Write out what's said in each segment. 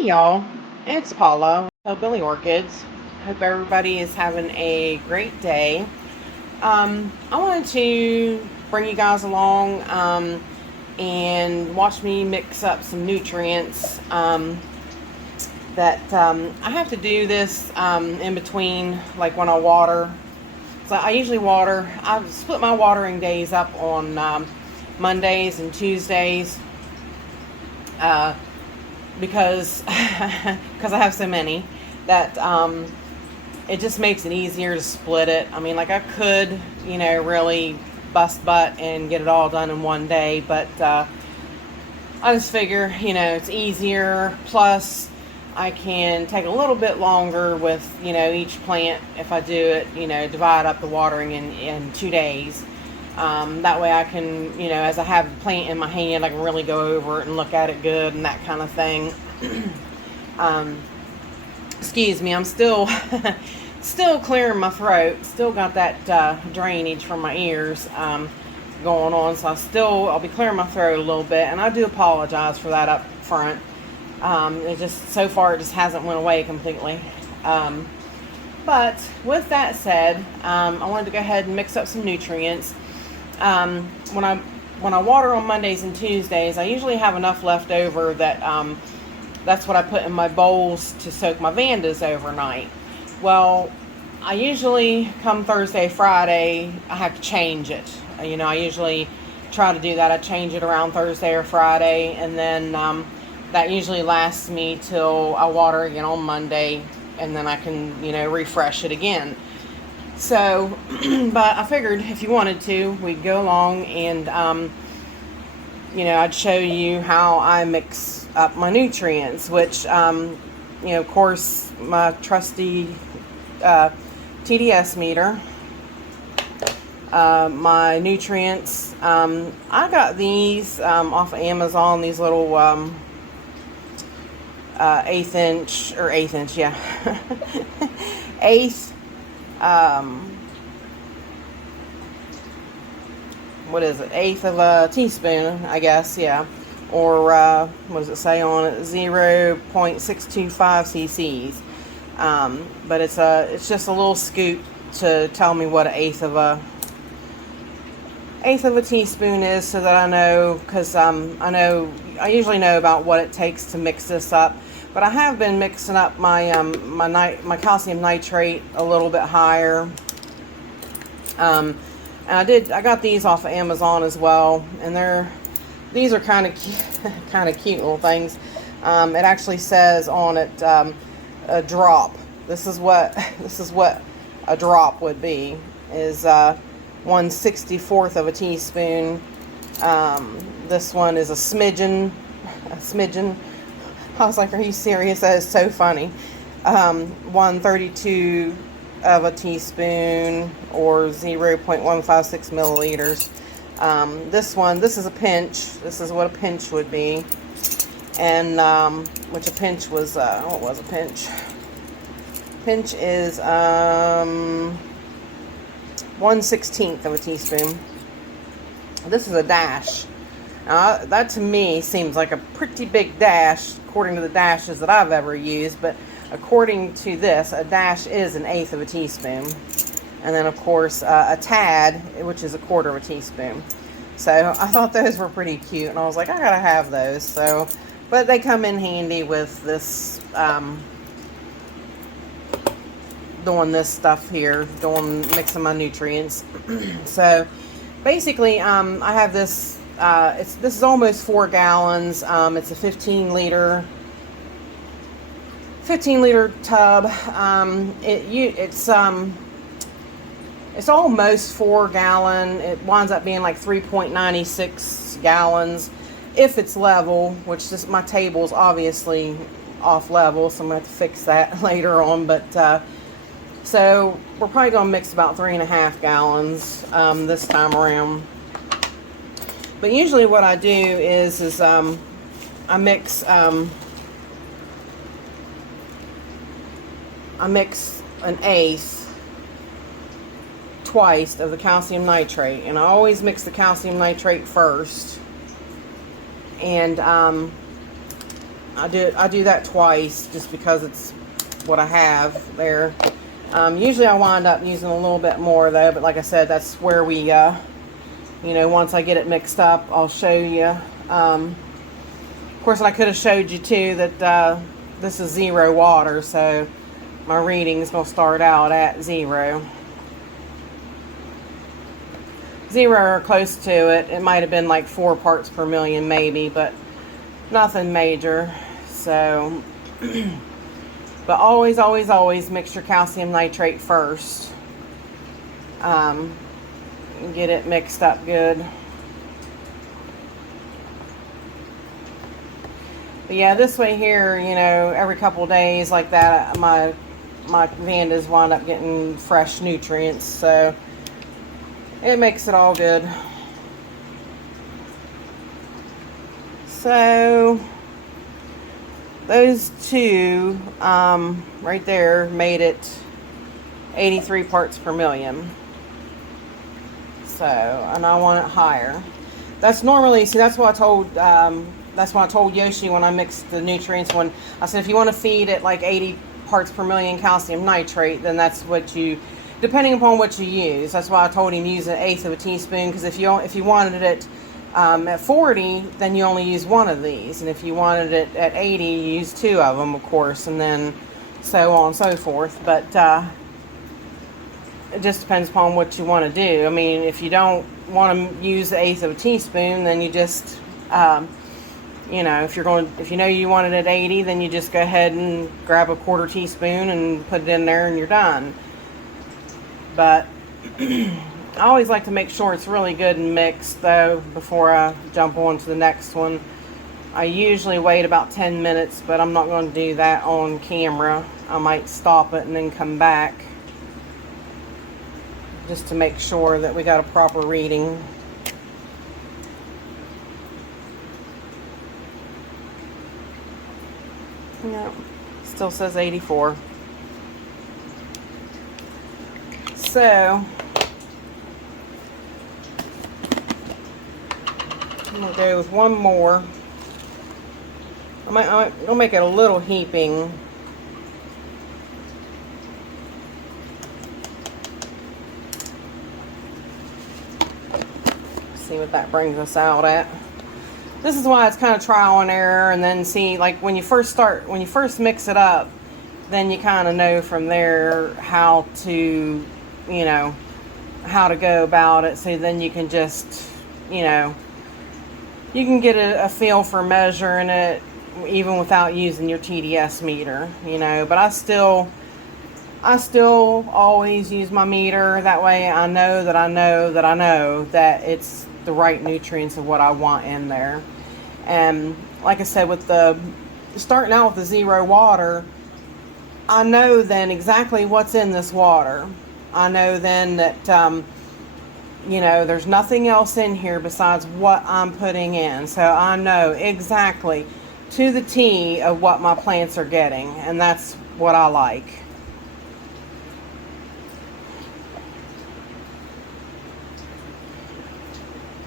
Hey y'all, it's Paula of Billy Orchids. Hope everybody is having a great day. I wanted to bring you guys along and watch me mix up some nutrients. I have to do this in between, like when I water. So I usually water. I split my watering days up on Mondays and Tuesdays. Because because I have so many that it just makes it easier to split it. I mean, like I could, really bust butt and get it all done in one day, but I just figure, it's easier. Plus, I can take a little bit longer with, each plant if I do it, divide up the watering in 2 days. That way I can, as I have the plant in my hand, I can really go over it and look at it good and that kind of thing. Excuse me, I'm still still clearing my throat. Still got that drainage from my ears going on, so I'll be clearing my throat a little bit, and I do apologize for that up front. It just, so far, it just hasn't went away completely. But with that said, I wanted to go ahead and mix up some nutrients. When I water on Mondays and Tuesdays, I usually have enough left over that that's what I put in my bowls to soak my Vandas overnight. Well, I usually come Thursday, Friday, I have to change it. I usually try to do that. I change it around Thursday or Friday, and then that usually lasts me till I water again on Monday, and then I can, refresh it again. So, but I figured if you wanted to, we'd go along and, I'd show you how I mix up my nutrients, which, of course, my trusty TDS meter, my nutrients. I got these off of Amazon, these little eighth inch, yeah. eighth what is it, eighth of a teaspoon, I guess, yeah, or what does it say on it, 0.625 cc's, but it's just a little scoop to tell me what an eighth of a teaspoon is, so that I know, because I usually know about what it takes to mix this up. But I have been mixing up my my calcium nitrate a little bit higher. And I got these off of Amazon as well, and these are kind of cute little things. It actually says on it a drop. This is what a drop would be, is 1/64 of a teaspoon. This one is a smidgen. I was like, are you serious? That is so funny. 1/32 of a teaspoon, or 0.156 milliliters. This is a pinch. This is what a pinch would be. And, which a pinch was, what was a pinch? Pinch is, 1/16 of a teaspoon. This is a dash. Now, that to me seems like a pretty big dash, according to the dashes that I've ever used, but according to this, a dash is 1/8 of a teaspoon. And then, of course, a tad, which is 1/4 of a teaspoon. So I thought those were pretty cute, and I was like, I gotta have those. So, but they come in handy with this, doing this stuff here, mixing my nutrients. So basically, I have this. This is almost 4 gallons. It's a 15 liter tub. It's almost 4 gallon. It winds up being like 3.96 gallons if it's level, which just, my table's obviously off level, so I'm gonna have to fix that later on. But so we're probably gonna mix about 3.5 gallons this time around. But usually what I do is I mix an eighth twice of the calcium nitrate, and I always mix the calcium nitrate first. And I do that twice just because it's what I have there. Usually I wind up using a little bit more though, but like I said, that's where we, you know, once I get it mixed up, I'll show you. Of course, I could have showed you too that this is 0 water, so my reading is going to start out at 0. 0 or close to it. It might have been like 4 parts per million maybe, but nothing major. So, but always, always, always mix your calcium nitrate first. Get it mixed up good. But yeah, this way here, you know, every couple of days like that, my vandas wind up getting fresh nutrients, so it makes it all good. So those two right there made it 83 parts per million. So, and I want it higher. That's normally, see, that's what I told Yoshi when I mixed the nutrients. When I said if you want to feed it like 80 parts per million calcium nitrate, then that's what you, depending upon what you use. That's why I told him use 1/8 of a teaspoon, because if you wanted it at 40, then you only use 1 of these, and if you wanted it at 80, you use 2 of them, of course, and then so on and so forth. But it just depends upon what you want to do. I mean, if you don't want to use 1/8 of a teaspoon, then you just you know, if you know you want it at 80, then you just go ahead and grab a 1/4 teaspoon and put it in there and you're done. But I always like to make sure it's really good and mixed though before I jump on to the next one. I usually wait about 10 minutes, but I'm not going to do that on camera. I might stop it and then come back just to make sure that we got a proper reading. No, still says 84. So I'm gonna go with one more. I'll make it a little heaping. See what that brings us out at. This is why it's kind of trial and error, and then see, like when you first mix it up, then you kind of know from there how to, you know, how to go about it. So then you can just, you know, you can get a feel for measuring it even without using your TDS meter, you know. But I still always use my meter. That way I know that it's the right nutrients of what I want in there. And like I said, with starting out with the 0 water, I know then exactly what's in this water. I know then that you know, there's nothing else in here besides what I'm putting in, so I know exactly to the T of what my plants are getting, and that's what I like.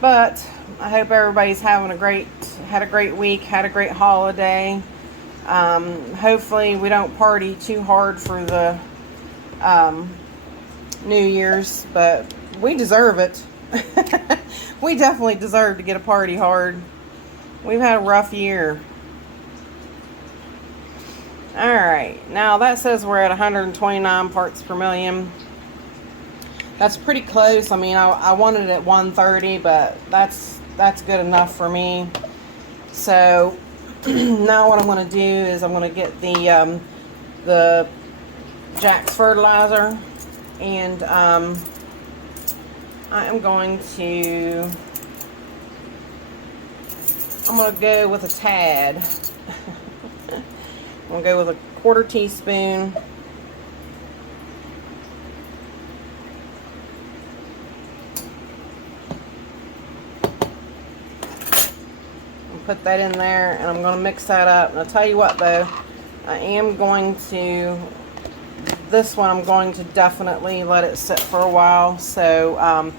But I hope everybody's having had a great week, had a great holiday. Hopefully we don't party too hard for the New Year's, but we deserve it. We definitely deserve to get a party hard. We've had a rough year. Alright, now that says we're at 129 parts per million. That's pretty close. I mean, I wanted it at 130, but that's good enough for me. So now what I'm going to do is I'm going to get the Jack's fertilizer, and I am going to go with a tad. I'm going to go with a 1/4 teaspoon. Put that in there, and I'm going to mix that up. And I'll tell you what though, this one I'm going to definitely let it sit for a while. So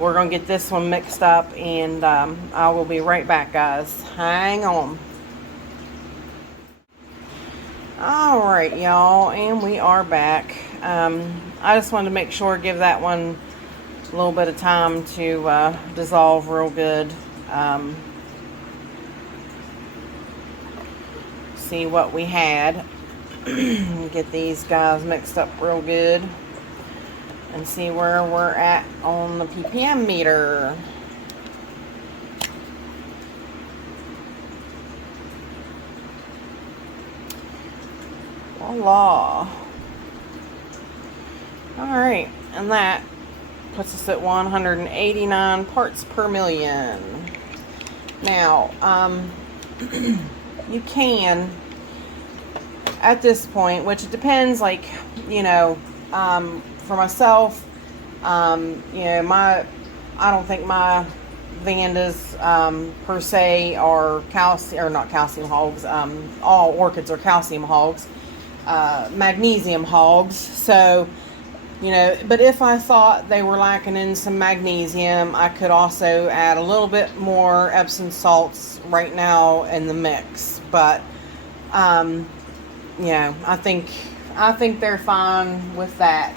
we're going to get this one mixed up, and I will be right back, guys. Hang on. Alright, y'all, and we are back. I just wanted to make sure, give that one a little bit of time to dissolve real good. See what we had. Get these guys mixed up real good and see where we're at on the ppm meter. Voila. Alright, and that puts us at 189 parts per million. Now, you can, at this point, which it depends, like, you know, for myself, you know, I don't think my Vandas, per se, are calcium, or not calcium hogs. All orchids are calcium hogs, magnesium hogs. So, you know, but if I thought they were lacking in some magnesium, I could also add a little bit more Epsom salts right now in the mix. But, you know, I think they're fine with that.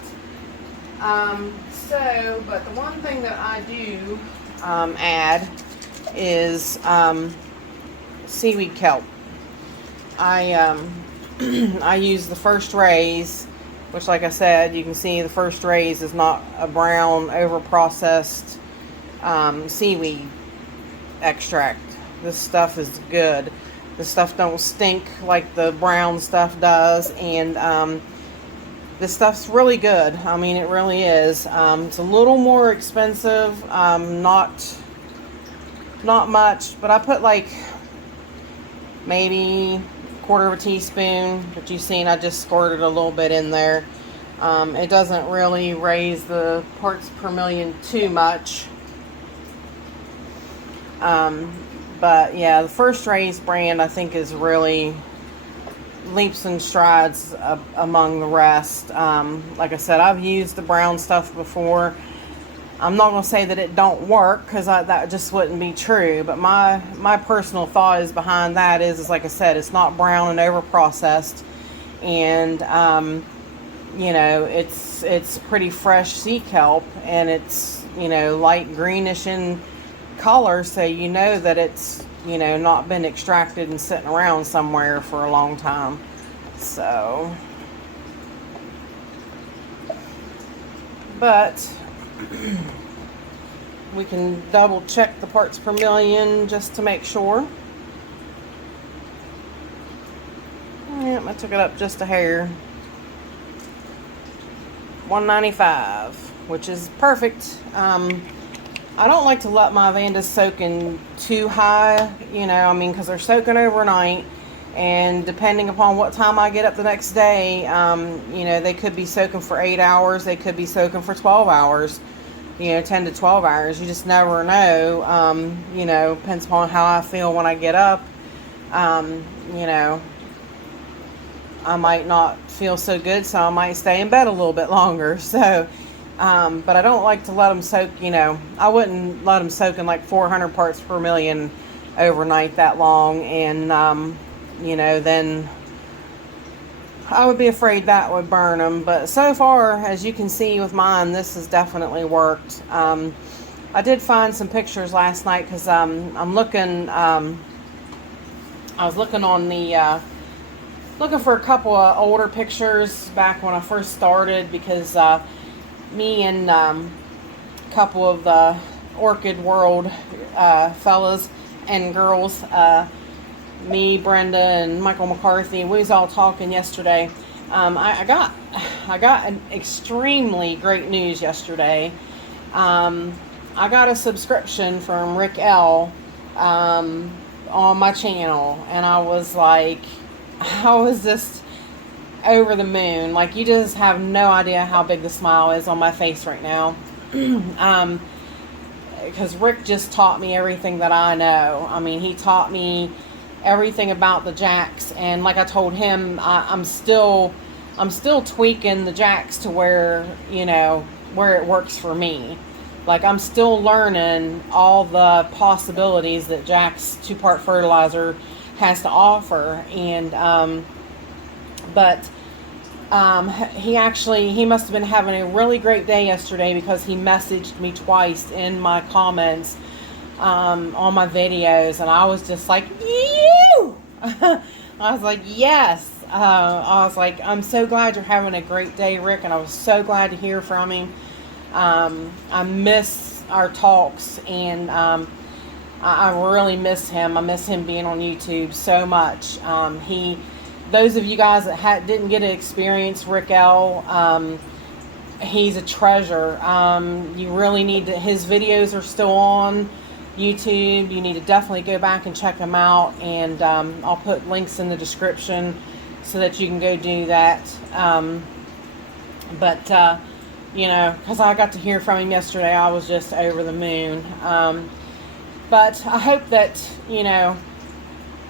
But the one thing that I do add is seaweed kelp. I use the First Rays, which, like I said, you can see the First Rays is not a brown, over-processed seaweed extract. This stuff is good. This stuff don't stink like the brown stuff does, and this stuff's really good. I mean, it really is. It's a little more expensive, not much, but I put like maybe a quarter of a teaspoon, but you've seen I just squirted a little bit in there. It doesn't really raise the parts per million too much. But yeah, the First Rays brand, I think, is really leaps and strides among the rest. Like I said, I've used the brown stuff before. I'm not going to say that it don't work, because that just wouldn't be true. But my personal thought is behind that is like I said, it's not brown and over processed, and you know, it's pretty fresh sea kelp, and it's, you know, light greenish in color, so you know that it's, you know, not been extracted and sitting around somewhere for a long time. So, but we can double check the parts per million just to make sure. Yep, I took it up just a hair. 195, which is perfect. I don't like to let my Vandas soak in too high, you know, I mean, because they're soaking overnight, and depending upon what time I get up the next day, you know, they could be soaking for 8 hours, they could be soaking for 12 hours, you know, 10 to 12 hours. You just never know. You know, depends upon how I feel when I get up. You know, I might not feel so good, so I might stay in bed a little bit longer. So, but I don't like to let them soak, you know, I wouldn't let them soak in like 400 parts per million overnight that long. And, you know, then I would be afraid that would burn them. But so far, as you can see with mine, this has definitely worked. I did find some pictures last night, because I'm looking, I was looking on the, looking for a couple of older pictures back when I first started, because me and a couple of the Orchid World fellas and girls, me, Brenda, and Michael McCarthy, we was all talking yesterday. I got an extremely great news yesterday. I got a subscription from Rick L on my channel, and I was like, how is this over the moon? Like, you just have no idea how big the smile is on my face right now. Because Rick just taught me everything that I know. I mean, he taught me everything about the jacks, and like I told him, I'm still tweaking the jacks to where, you know, where it works for me. Like, I'm still learning all the possibilities that Jack's 2-part fertilizer has to offer. And But he must have been having a really great day yesterday, because he messaged me twice in my comments on my videos, and I was just like, you. I was like, yes. I was like, I'm so glad you're having a great day, Rick, and I was so glad to hear from him. I miss our talks, and I really miss him. I miss him being on YouTube so much. Those of you guys that didn't get to experience Rick L, he's a treasure. You really need to, his videos are still on YouTube. You need to definitely go back and check them out, and I'll put links in the description so that you can go do that. Because I got to hear from him yesterday, I was just over the moon. But I hope that,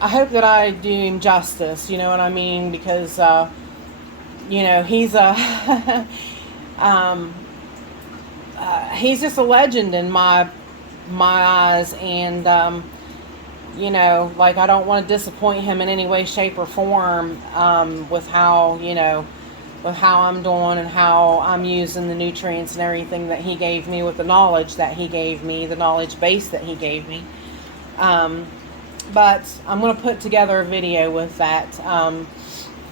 I do him justice, you know what I mean? Because, he's he's just a legend in my eyes, and, I don't want to disappoint him in any way, shape, or form, with how I'm doing and how I'm using the nutrients and everything that he gave me, with the knowledge that he gave me, the knowledge base that he gave me. But I'm going to put together a video with that.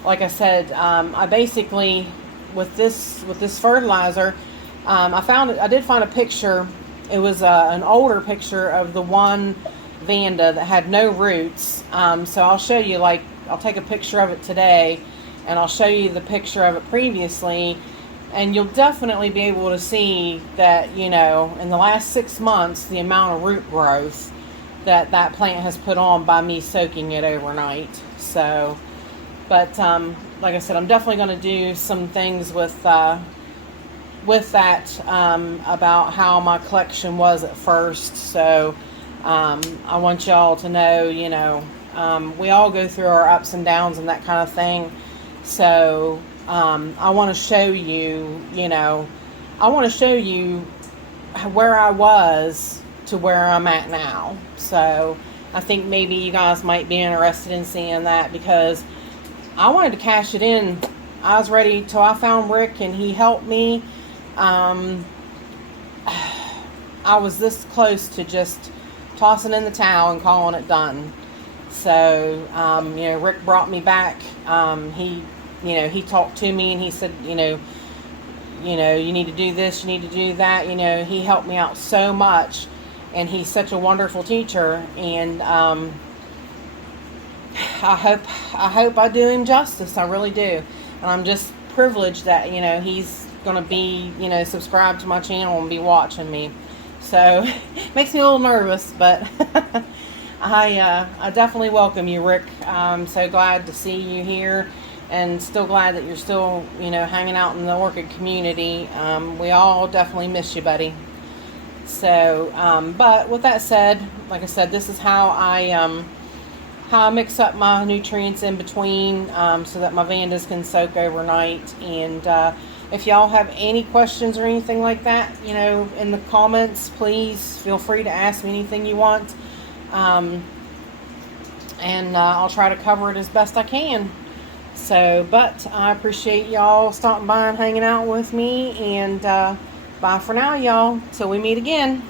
Like I said, I basically, with this fertilizer, I did find a picture. It was an older picture of the one Vanda that had no roots. So I'll show you, I'll take a picture of it today, and I'll show you the picture of it previously, and you'll definitely be able to see that, in the last 6 months, the amount of root growth that plant has put on by me soaking it overnight. So, but like I said, I'm definitely going to do some things with that, about how my collection was at first. So I want y'all to know, we all go through our ups and downs and that kind of thing. So I want to show you, where I was to where I'm at now. So I think maybe you guys might be interested in seeing that, because I wanted to cash it in. I was ready till I found Rick and he helped me. I was this close to just tossing in the towel and calling it done. So, Rick brought me back. He talked to me and he said, you need to do this, you need to do that. He helped me out so much, and he's such a wonderful teacher. And I hope I do him justice. I really do. And I'm just privileged that, he's going to be, subscribed to my channel and be watching me. So it makes me a little nervous, but I definitely welcome you, Rick. I'm so glad to see you here, and still glad that you're still, hanging out in the orchid community. We all definitely miss you, buddy. So, but with that said, like I said, this is how I mix up my nutrients in between, so that my Vandas can soak overnight. And if y'all have any questions or anything like that, in the comments, please feel free to ask me anything you want. And I'll try to cover it as best I can. So, but I appreciate y'all stopping by and hanging out with me. And bye for now, y'all. Till we meet again.